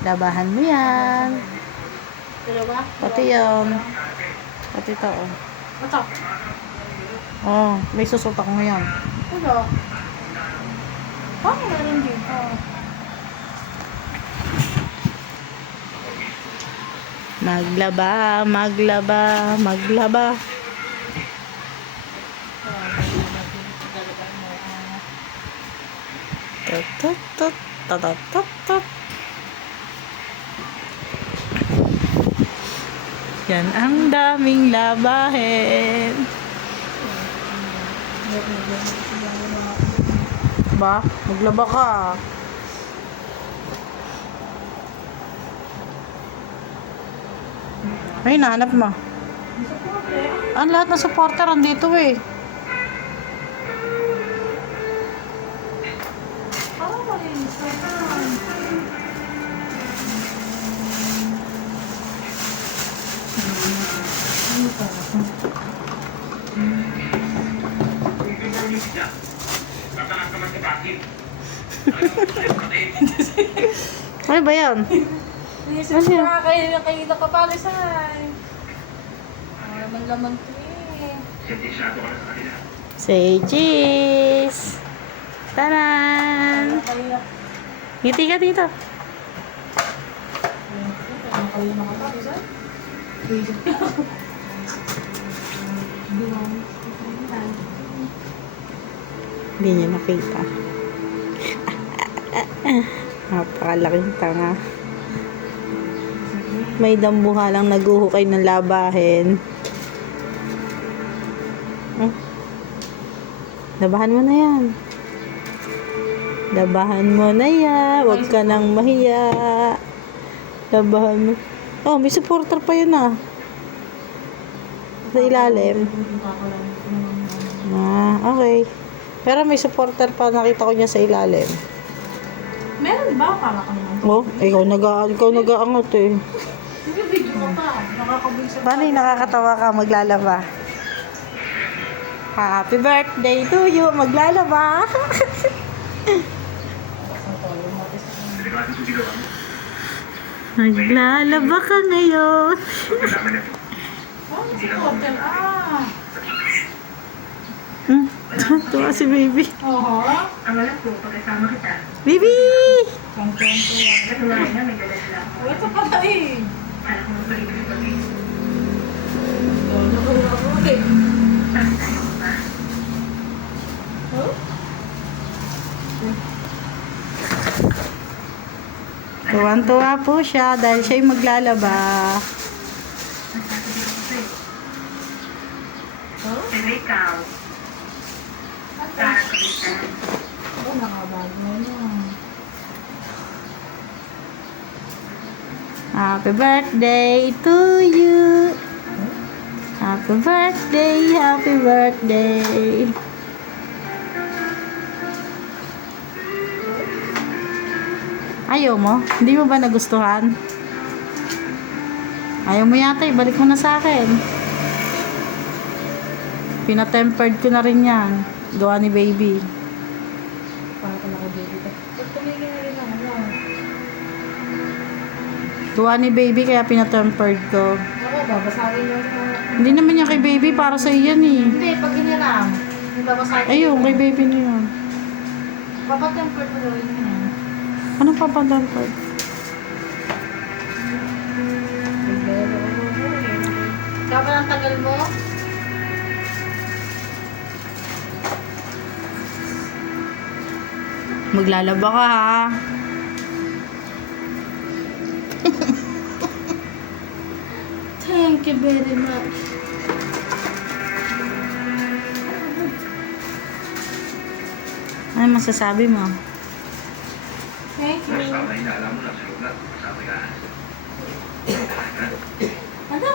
Labahan mo yan. Dalawa? Pati yan. Pati ito, oh. Matak. Oh, may susot ako ngayon. Wala. Paano meron dito? Maglaba, maglaba, maglaba. Tut, tut, tut, tut, tut, tut, tut. Yan ang daming labahin. Ba? Maglaba ka. Ay, nahanap mo. Ang lahat ng supporter andito eh. Parang malinis naman. Ano ba yan? Inisip ko nga kayo nakapalisan. Laman-laman to eh. Say cheese! Taran! Ngiti ka dito. Kayo nakapalisan? Hindi niya nakita. Napakalaking tanga. May dambuha lang naguhukay ng labahin. Labahan mo na yan. Labahan mo na yan. Huwag ka nang mahiya. Labahan mo. Oh, may supporter pa yun ah. Sa ilalim. Ah, okay. Pero may supporter pa, nakita ko niya sa ilalim. Meron ba? Para ka naman. Oh, ikaw nag-aangat eh. Hindi, video ka pa. Nakakabulsa. Paano yung nakakatawa ka maglalaba? Happy birthday to you, maglalaba. Maglalaba ka ngayon. Oh, si Hotel. Ah. Tuwa si baby. Oo. Ang alam ko, pagkasama kita, Baby! Pang-kwento yan. natuloy na may dala sila ako. Oh, ito pala eh. Para kung magpalitan ng pag Oh, nakuha ko eh. Sabi tayo ba? Oh? Tuwan-tuwa po siya dahil siya'y maglalaba. Nagsasabi ko sa'yo. Oh? Pero ikaw, para kapitan. Oh, nakabag mo na. Happy birthday to you. Happy birthday, happy birthday. Ayaw mo? Hindi mo ba nagustuhan? Ayaw mo yata, ibalik mo na sa akin. Pinatempered ko na rin yan. Gawa ni baby. Para ka nakababy ka. Ba't tumingin na rin ako? Gawa ni baby kaya pinatempered ko. Ako, babasagin mo sa... Hindi naman yan kay baby, para sa iyan eh. Hindi, pag iniram. Yung babasagin. Ayun, kay baby na yun. Papatemper mo rin yan. Anong papatempered? Kaya ba ang tagal mo? Maglalaba ka ha. Thank you very much. Ano masasabi mo? Thank you. Ano?